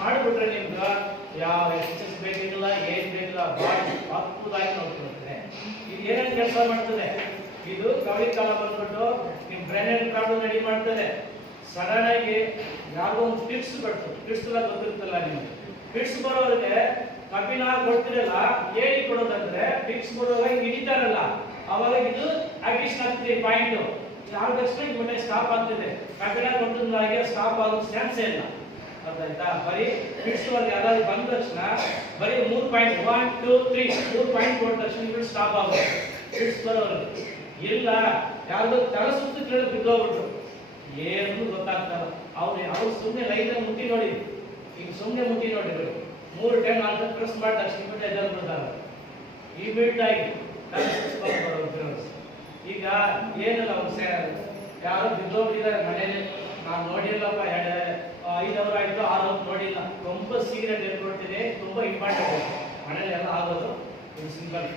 ಮಾಡಿಬಿಟ್ರೆ ನಿಮ್ಗೆ ಯಾವ ಎಕ್ಸರ್ಸೈಸ್ ಬೇಕಿಲ್ಲ, ಏನ್ ಬೇಕಿಲ್ಲ, ಬಾಡಿ ಅದ್ಭುತವಾಗಿ ನೋಡ್ಕೊಳ್ತದೆ. ಇದು ಏನೇನು ಕೆಲಸ ಮಾಡ್ತದೆ? ಇದು ಕವಳಿ ಕಾಲ ಬಂದ್ಬಿಟ್ಟು ನಿಮ್ ಬ್ರೈನ್ ಪ್ರಾಬ್ಲಮ್ ರೆಡಿ ಮಾಡ್ತದೆ. ಸಡನ್ ಆಗಿ ಯಾರಿಗೋ ಒಂದು ಫಿಕ್ಸ್ ಬರ್ತದೆ, ಫಿಕ್ಸ್ ಎಲ್ಲ ಗೊತ್ತಿರ್ತಲ್ಲ ನಿಮ್ಗೆ. ಫಿಕ್ಸ್ ಬರೋರಿಗೆ ಕಬ್ಬಿನ ಕೊಡ್ತಿರಲ್ಲ, ಏನಿ ಕೊಡೋದಂದ್ರೆ ಫಿಕ್ಸ್ ಬರುವಾಗ ಹಿಡಿತಾರಲ್ಲ, ಅವಾಗ ಇದು ಅಡಿಷನ್ ಆಗ್ತದೆ ಪಾಯಿಂಟ್. ಯಾವ ತಕ್ಷಣ ಇವನ್ನೇ ಸ್ಟಾಪ್ ಆಗ್ತಿದೆ. ಕಬ್ಬಿನ ಕೊಟ್ಟಿದ್ದಾಗೆ ಸ್ಟಾಪ್ ಆಗೋ ಚಾನ್ಸ್ ಇಲ್ಲ. ಅರ್ಥ ಬರೀ ಫಿಕ್ಸ್ ವರ್ಗ ಯಾವ್ದಾದ್ರು ಬಂದ ತಕ್ಷಣ ಬರೀ 3 ಪಾಯಿಂಟ್ 1 2 3 3 ಪಾಯಿಂಟ್ ಕೊಟ್ಟ ತಕ್ಷಣ ಇದು ಸ್ಟಾಪ್ ಆಗೋದು. ಫಿಕ್ಸ್ ಬರೋರು ಇಲ್ಲ, ಯಾವ್ದು ತಲೆ ಸುತ್ತು ಕೇಳಿ ಬಿದ್ದೋಗ್ಬಿಟ್ರು, ಏನು ಗೊತ್ತಾಗ್ತಲ್ಲ. ಅವ್ರು ಸುಮ್ಮನೆ ಲೈನ್ ಮುಟ್ಟಿ ನೋಡಿ, ಈಗ ಸುಮ್ಮನೆ ಮುಟ್ಟಿ ನೋಡಿದ್ರು 3 ಟೈಮ್ 4 ಪ್ರೆಸ್ ಮಾಡಿ ತಕ್ಷಣ ಇಮಿಡಿಯೇಟ್ ಎದ್ದು ಬಿಡ್ತಾರೆ. ಇಮಿಡಿಯೇಟ್ ಆಗಿ ಈಗ ಏನಿಲ್ಲ, ಅವ್ರು ಯಾರು ಬಿದ್ದೋಗ್ಬಿಟ್ಟಿದ್ದಾರೆ ಮನೇಲಿ. ನಾನು ನೋಡಿಲ್ಲಪ್ಪ, 5 ಅವರ್ ಆಯ್ತು 6 ಅವರ್ ನೋಡಿಲ್ಲ. ತುಂಬ ಸೀರಿಯಸ್ ಹೇಳ್ಕೊಡ್ತೀನಿ, ತುಂಬಾ ಇಂಪಾರ್ಟೆಂಟ್ ಮನೇಲಿ ಎಲ್ಲ ಆಗೋದು. ಇದು ಸಿಂಪಲ್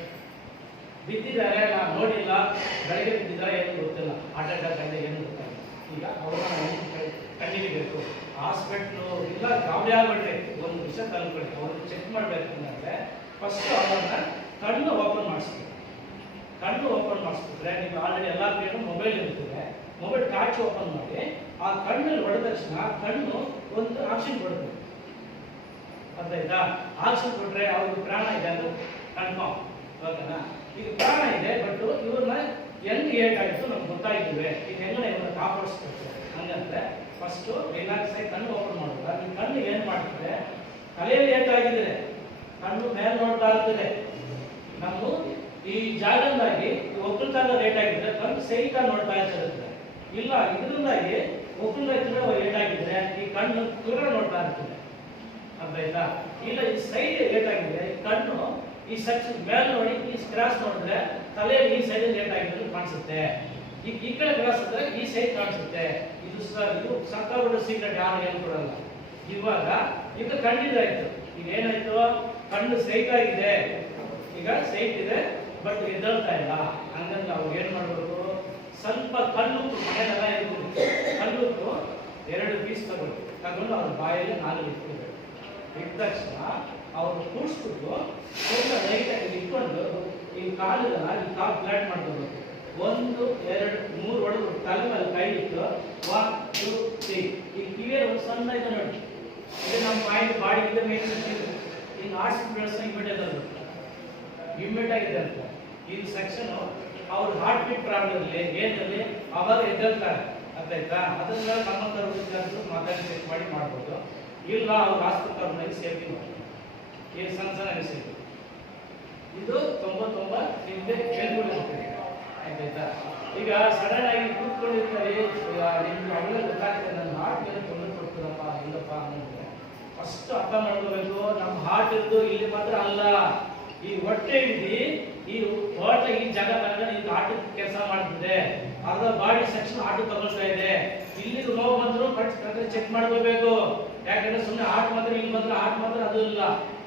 ಬಿದ್ದಿದ್ದಾರೆ, ನಾನು ನೋಡಿಲ್ಲ, ಬೆಳಗ್ಗೆ ಬಿದ್ದಿದ್ದಾರೆ, ಏನು ಗೊತ್ತಿಲ್ಲ, ಹಾರ್ಟ್ ಅಟ್ಯಾಕ್ ಆಗಿದೆ, ಏನು ಗೊತ್ತಿಲ್ಲ. ಈಗ ಅವ್ರನ್ನ ಕಂಡಿಡಿಬೇಕು. ಹಾಸ್ಪಿಟ್ಲು ಇಲ್ಲ ಗಾಬರಿ ಆಗ್ಬಿಟ್ರೆ ಒಂದು ವಿಷಯ ತಲುಪಿ ಅವ್ರನ್ನ ಚೆಕ್ ಮಾಡ್ಬೇಕಂದ್ರೆ ಫಸ್ಟ್ ಅವ್ರನ್ನ ಕಣ್ಣು ಓಪನ್ ಮಾಡಿಸ್ಬೇಕು. ಕಣ್ಣು ಓಪನ್ ಮಾಡಿಸ್ಬಿಟ್ರೆ ನೀವು ಆಲ್ರೆಡಿ ಎಲ್ಲ ಕಡೆಯೂ ಮೊಬೈಲ್ ಇರ್ತದೆ, ಮೊಬೈಲ್ ಟಾರ್ಚ್ ಓಪನ್ ಮಾಡಿ ಆ ಕಣ್ಣಲ್ಲಿ ಹೊಡೆದ ತಕ್ಷಣ ಕಣ್ಣು ಒಂದು ಆಕ್ಷನ್ ಕೊಡ್ತದೆ. ಅರ್ಥ ಆಕ್ಷನ್ ಕೊಟ್ರೆ ಅವ್ರಿಗೆ ಪ್ರಾಣ ಇದೆ ಅದು ಕನ್ಫರ್ಮ್. ಓಕೆನಾ? ಈಗ ಪ್ರಾಣ ಇದೆ, ಬಟ್ ಇವ್ರನ್ನ ಎಲ್ಲಿ ಏಟಾಯಿತು ನಮ್ಗೆ ಗೊತ್ತಾಗಿದ್ವಿ, ಈಗ ಹೆಂಗನೆ ಇವ್ರನ್ನ ಕಾಪಾಡಿಸ್ಬೇಕು ಹಂಗಂದ್ರೆ ಫಸ್ಟ್ ರಿಲ್ಯಾಕ್ಸ್ ಆಗಿ ಕಣ್ಣು ಓಪನ್ ಮಾಡೋದು. ನಿಮ್ಮ ಕಣ್ಣು ಏನು ಮಾಡ್ತದೆ, ತಲೆಯಲ್ಲಿ ಏಟಾಗಿದ್ರೆ ಕಣ್ಣು ಮೇಲೆ ನೋಡ್ತಾ ಇರ್ತದೆ. ನಮ್ಮ ಈ ಜಾಗದಿಂದಾಗಿ ಒಕ್ಕಲ್ತಾಗ ರೇಟ್ ಆಗಿದ್ರೆ ಕಣ್ಣು ಸಹಿತ ನೋಡ್ತಾ ಇರ್ತದೆ. ಇಲ್ಲ ಇದರಿಂದಾಗಿ ಒಕ್ಕಲ್ತಾಗ ರೇಟ್ ಆಗಿದ್ರೆ ಈ ಕಣ್ಣು ದೂರ ನೋಡ್ತಾ ಇರ್ತದೆ. ಅರ್ಥ ಆಯ್ತಾ? ಇಲ್ಲ ಈ ಸೈಡ್ ರೇಟ್ ಆಗಿದೆ, ಈ ಕಣ್ಣು ಈ ಸೆಕ್ಷನ್ ಮೇಲೆ ನೋಡಿ, ಈ ಕ್ರಾಸ್ ನೋಡಿದ್ರೆ ತಲೆಯಲ್ಲಿ ಈ ಸೈಡ್ ರೇಟ್ ಆಗಿರೋದು ಕಾಣಿಸುತ್ತೆ. ಈ ಕಡೆ ಕ್ರಾಸ್ ಅಂದ್ರೆ ಈ ಸೈಡ್ ಕಾಣಿಸುತ್ತೆ. ಇದು ಸಕ್ಕಬಿಟ್ಟು ಸೀಕ್ರೆಟ್ ಯಾರು ಹೇಳ್ಕೊಡಲ್ಲ. ಇವಾಗ ಈಗ ಕಣ್ಣಿದಾಯ್ತು, ಈಗ ಏನಾಯ್ತು, ಕಣ್ಣು ಸೈಟ್ ಆಗಿದೆ, ಈಗ ಸೈಟ್ ಇದೆ ಬಟ್ ಎದ್ದೇಳ್ತಾ ಇಲ್ಲ. ಹಂಗಂದ್ರೆ ಅವ್ರು ಏನ್ ಮಾಡ್ಬೇಕು, ಸ್ವಲ್ಪ ಕಲ್ಲುಪ್ಪು ಮನೆಯೆಲ್ಲ ಇರ್ಬೋದು, ಕಲ್ಲುಪ್ಪು 2 ಪೀಸ್ ತಗೊಂಡು ಅವ್ರ ಬಾಯಲ್ಲಿ 4 ಇಟ್ಕೊಳ್ಬೇಕು. ಇಟ್ಟ ತಕ್ಷಣ ಅವ್ರು ಕೂಡಿಸ್ಬಿಟ್ಟು ಸ್ವಲ್ಪ ಲೈಟಾಗಿ ಇಟ್ಕೊಂಡು ಈ ಕಾಲದಲ್ಲ ಈ ಕಾಲು ಫ್ಲಾಟ್ ಮಾಡ್ಕೋಬೇಕು. 1 2 3 ಹೊಡೆದು ತಲೆ ಮೇಲೆ ಕೈ ಇಟ್ಟು 1 2 3 ಈ ಕಿವಿಯಲ್ಲಿ ಒಂದು ಸಣ್ಣ ಇದೆ ನೋಡಿ, ಇದು ನಮ್ಮ ಪಾಯಿಂಟ್ ಬಾಡಿ ಇದೆ ಮೇನ್ ಸಿಕ್ಕಿದೆ. ಈಗ ಆರ್ಟ್ಸ್ ಬೆಳೆಸ ಇಮ್ಮಿಡಿಯೇಟ್ ಆಗಿದೆ ಅಂತ ಈ ಸೆಕ್ಷನ್ ಅವ್ರ ಹಾರ್ಟ್ ಬೀಟ್ ಪ್ರಾಬ್ಲಮ್ ಏನಲ್ಲಿ ಅವಾಗ ಎದ್ದೇಳ್ತಾರೆ. ಅರ್ಥ ಆಯ್ತಾ? ಅದನ್ನ ನಮ್ಮ ತರಗತಿ ಮಾತಾಡಿ ಚೆಕ್ ಮಾಡಿ ಮಾಡ್ಬೋದು. ಇಲ್ಲ ಅವ್ರ ಆಸ್ಪತ್ರೆ ಸೇಫ್ಟಿ ಮಾಡಿ ಈ ಸಣ್ಣ ಅನಿಸಿಕೆ ಇದು 99 ನಿಮಗೆ ಕೇಳ್ಕೊಂಡಿರ್ತೀರಿ. ಆಯ್ತಾಯ್ತಾ? ಈಗ ಸಡನ್ ಆಗಿ ಕೂತ್ಕೊಂಡಿರ್ತಾರೆ, ನಿಮ್ಗೆ ಅವೆಲ್ಲ ಗೊತ್ತಾಗ್ತದೆ ನನ್ನ ಹಾರ್ಟ್ ಮೇಲೆ ತೊಂದರೆ ಕೊಡ್ತದಪ್ಪ ಇಲ್ಲಪ್ಪ ಅನ್ನೋದು ಫಸ್ಟ್ ಅರ್ಥ ಮಾಡ್ಕೋಬೇಕು. ನಮ್ಮ ಹಾರ್ಟ್ ಇದ್ದು ಇಲ್ಲಿ ಮಾತ್ರ ಅಲ್ಲ, ಈ ಹೊಟ್ಟೆ ಇದ್ದು ಈ ಹೊಟ ಈ ಜಾಗ ತನಕ ಈ ಹಾರ್ಟ್ ಕೆಲಸ ಮಾಡ್ತಿದೆ. ಅರ್ಧ ಬಾಡಿ ಸೆಕ್ಷನ್ ಹಾರ್ಟ್ ತಗೊಳ್ತಾ ಇದೆ. ಇಲ್ಲಿ ನೋವು ಬಂದ್ರು ಚೆಕ್ ಮಾಡ್ಕೋಬೇಕು. ಯಾಕಂದ್ರೆ ಸುಮ್ಮನೆ ಹಾರ್ಟ್ ಮಾತ್ರ ಇಲ್ಲಿ ಬಂದ್ರೆ ಹಾರ್ಟ್ ಮಾತ್ರ ಅದು ಇಲ್ಲ,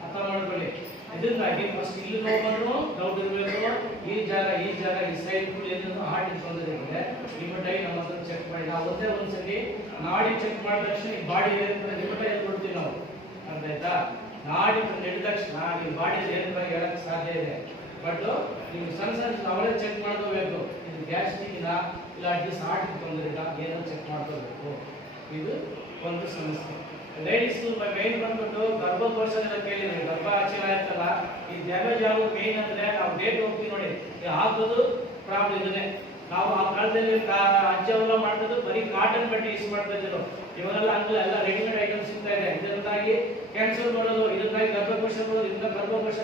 ಅರ್ಥ ಮಾಡ್ಕೊಳ್ಳಿ. ಇದಕ್ಕಾಗಿ ಫಸ್ಟ್ ಇಲ್ಲಿ ನೋವು ಬಂದ್ರು ಡೌಟ್ ಇರಬೇಕು. ಈ ಜಾಗ ಈ ಸೈಡ್ ಫುಲ್ ಏನು ಹಾರ್ಟ್ ತೊಂದರೆ ಇದೆ ರಿಮೋಟಾಗಿ ನಮ್ಮ ಹತ್ರ ಚೆಕ್ ಮಾಡಿ. ನಾವು ಒಂದೇ ಒಂದ್ಸತಿ ನಾಡಿ ಚೆಕ್ ಮಾಡಿದ ತಕ್ಷಣ ಈ ಬಾಡಿ ರಿಮೋಟಾಗಿ ಹೇಳ್ಕೊಡ್ತೀವಿ ನಾವು. ಅರ್ಥ ಆಯ್ತಾ? ನಾಡಿ ನಡೆದ ತಕ್ಷಣ ಈ ಬಾಡಿ ಏನು ಹೇಳಕ್ ಸಾಧ್ಯ ಇದೆ. ಬಟ್ ನೀವು ಸಣ್ಣ ಅವಳೇ ಚೆಕ್ ಮಾಡ್ಕೋಬೇಕು. ಇದು ಗ್ಯಾಸ್ಟ್ರಿಕ್ನ ಇಲ್ಲ ಅಟ್ಲೀಸ್ಟ್ ಹಾರ್ಟ್ ತೊಂದರೆ ಇಲ್ಲ, ಏನೋ ಚೆಕ್ ಮಾಡ್ಕೋಬೇಕು. ಇದು ಒಂದು ಸಮಸ್ಯೆ. ಲೇಡೀಸ್ ಮೇನ್ ಬಂದ್ಬಿಟ್ಟು ಗರ್ಭಕೋಶದಿಂದ ಕೇಳಿದ್ರಿ, ಗರ್ಭ ಆಚೆ ಆಯ್ತಲ್ಲ, ಈ ಡ್ಯಾಮೇಜ್ ಆಗೋದು ಮೇನ್ ಅಂದ್ರೆ ನಾವು ಡೇಟ್ ಹೋಗ್ತೀವಿ ನೋಡಿ, ಹಾಕೋದು ಪ್ರಾಬ್ಲಮ್ ಇದನ್ನೇ. ನಾವು ಆ ಕಾಲದಲ್ಲಿ ಅಜ್ಜ ಎಲ್ಲ ಮಾಡ್ತಿದ್ದು ಬರೀ ಕಾಟನ್ ಬಟ್ಟೆ ಯೂಸ್ ಮಾಡ್ತಾ ಇದ್ರು. ಇವರೆಲ್ಲ ಹಂಗಲ್ಲ, ಎಲ್ಲ ರೆಡಿಮೇಡ್ ಐಟಮ್ಸ್ ಸಿಗ್ತಾ ಇದೆ. ಇದರಿಂದಾಗಿ ಕ್ಯಾನ್ಸರ್ ಬರೋದು, ಇದರಿಂದಾಗಿ ಗರ್ಭಕೋಶ ಬರೋದು, ಇದರಿಂದ ಗರ್ಭಕೋಶ